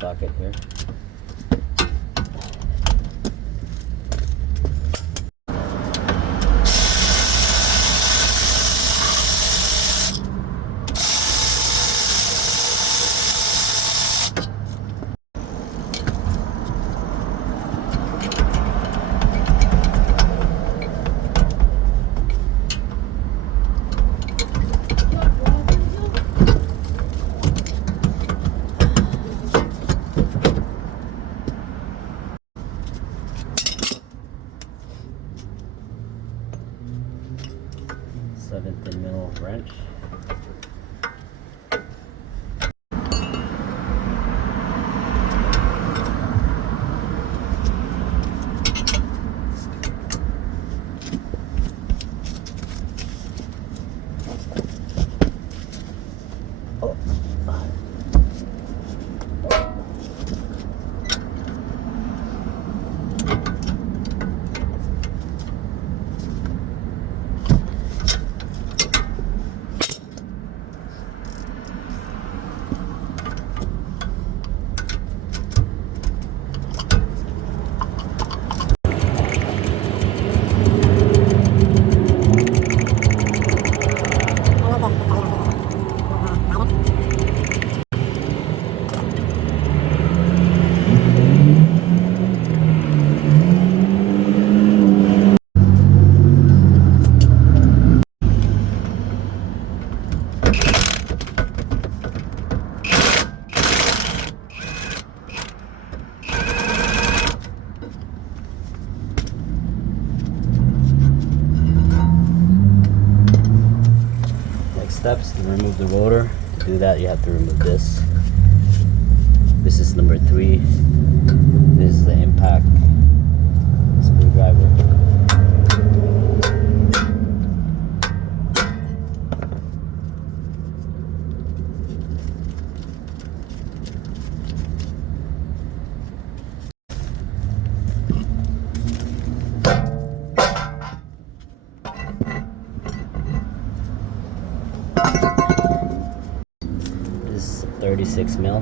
Socket here. Mil wrench. Steps to remove the rotor. To do that, you have to remove this. This is number 3. This is the impact screwdriver. This is 36 mil.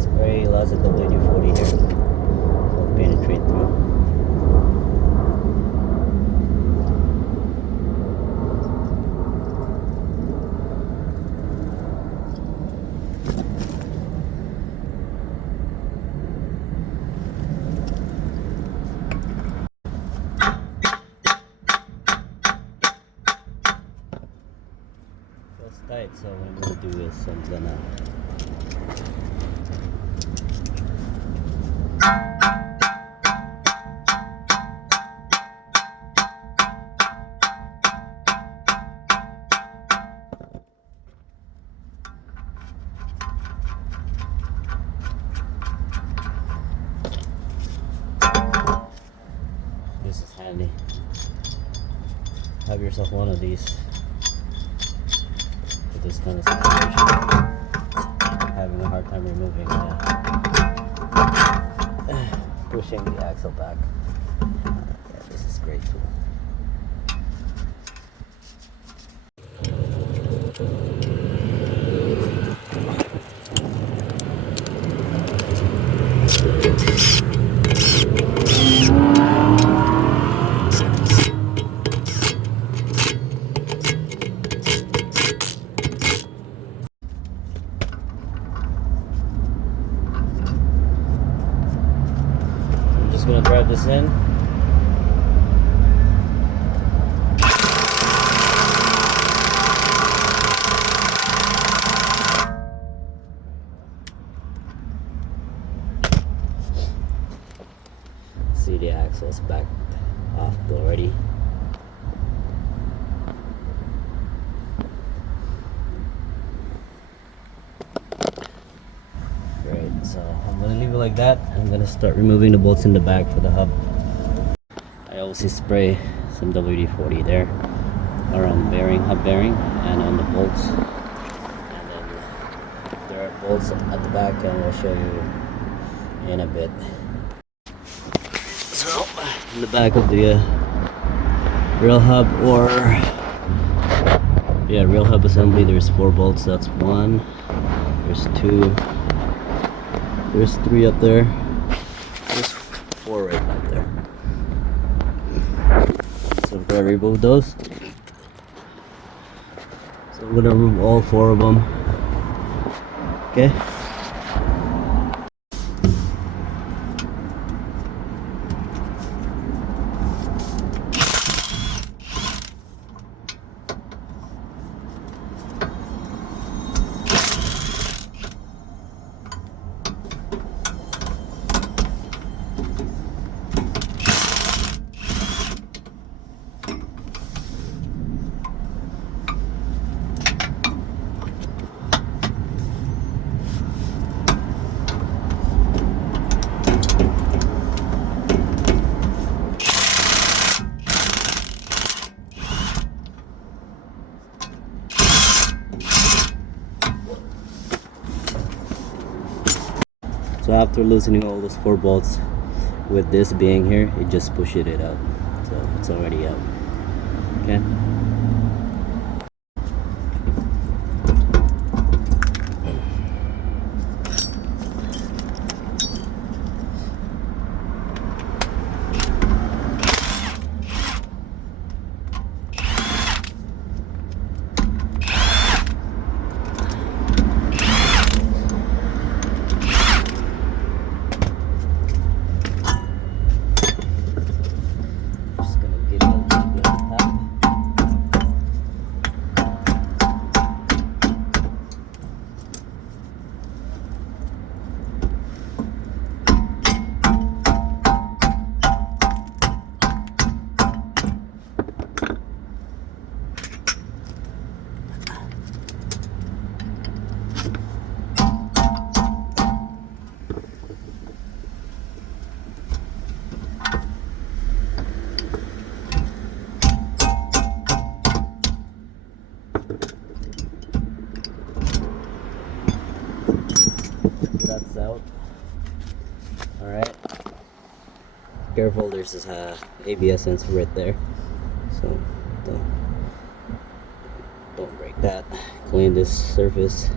Spray lots of WD-40 here. Won't penetrate through. Tight, so what I'm going to do is I'm going to this is handy. Have yourself one of these. This kind of situation, having a hard time removing pushing the axle back. Yeah, this is great tool. Just gonna drive this in. so it's back off already. Great, so I'm gonna leave it like that. I'm gonna start removing the bolts in the back for the hub. I also spray some WD-40 there around the bearing, hub bearing, and on the bolts. And then there are bolts at the back, and I'll show you in a bit. So in the back of the rail hub, or yeah, rail hub assembly, there's 4 bolts. That's 1, there's 2, there's 3 up there, there's 4 right up there. So I'm gonna remove those. So I'm gonna remove all 4 of them. Okay. So after loosening all those 4 bolts, with this being here, it just pushes it out. So it's already out. Okay. That's out. Alright. Careful, there's this ABS sensor right there. So don't break that. Clean this surface.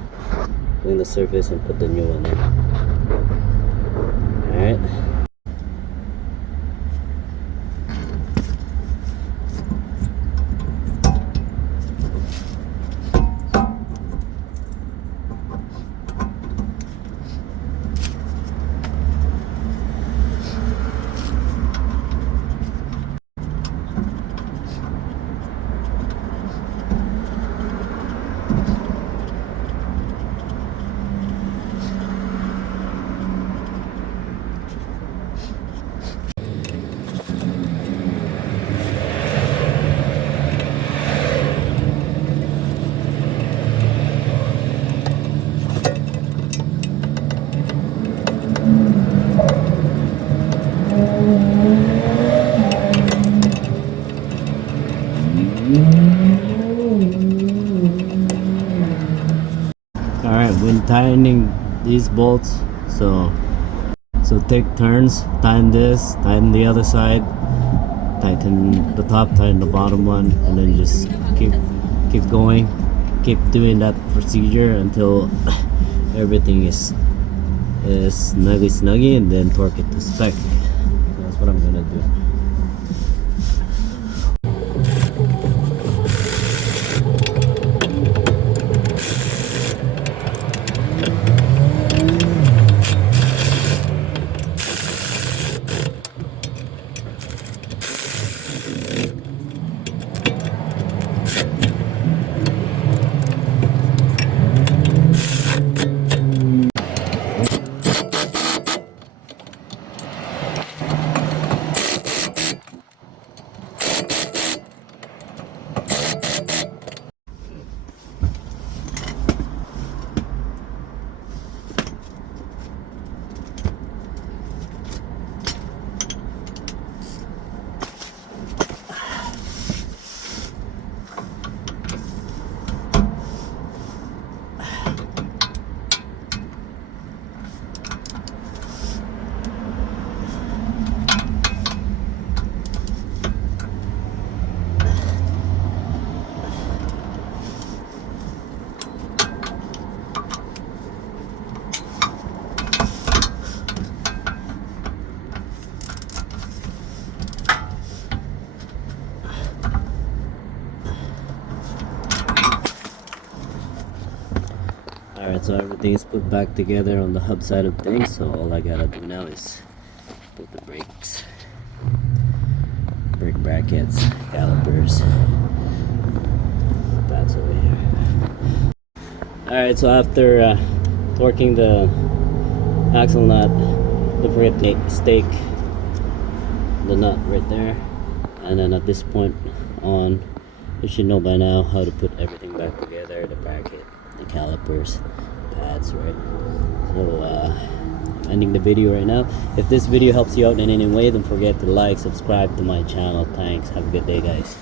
Clean the surface and put the new one in. Alright. Alright, when tightening these bolts, so take turns, tighten this, tighten the other side, tighten the top, tighten the bottom one, and then just keep going, keep doing that procedure until everything is snuggy, and then torque it to spec. That's what I'm gonna do. so everything is put back together on the hub side of things, so all I gotta do now is put the brakes, brake brackets, calipers, that's over here. Alright, so after torquing the axle nut, don't forget to stake the nut right there, and then at this point on, you should know by now how to put everything back together, the bracket, the calipers, pads, right? So I'm ending the video right now. If this video helps you out in any way, don't forget to like, subscribe to my channel. Thanks, have a good day, guys.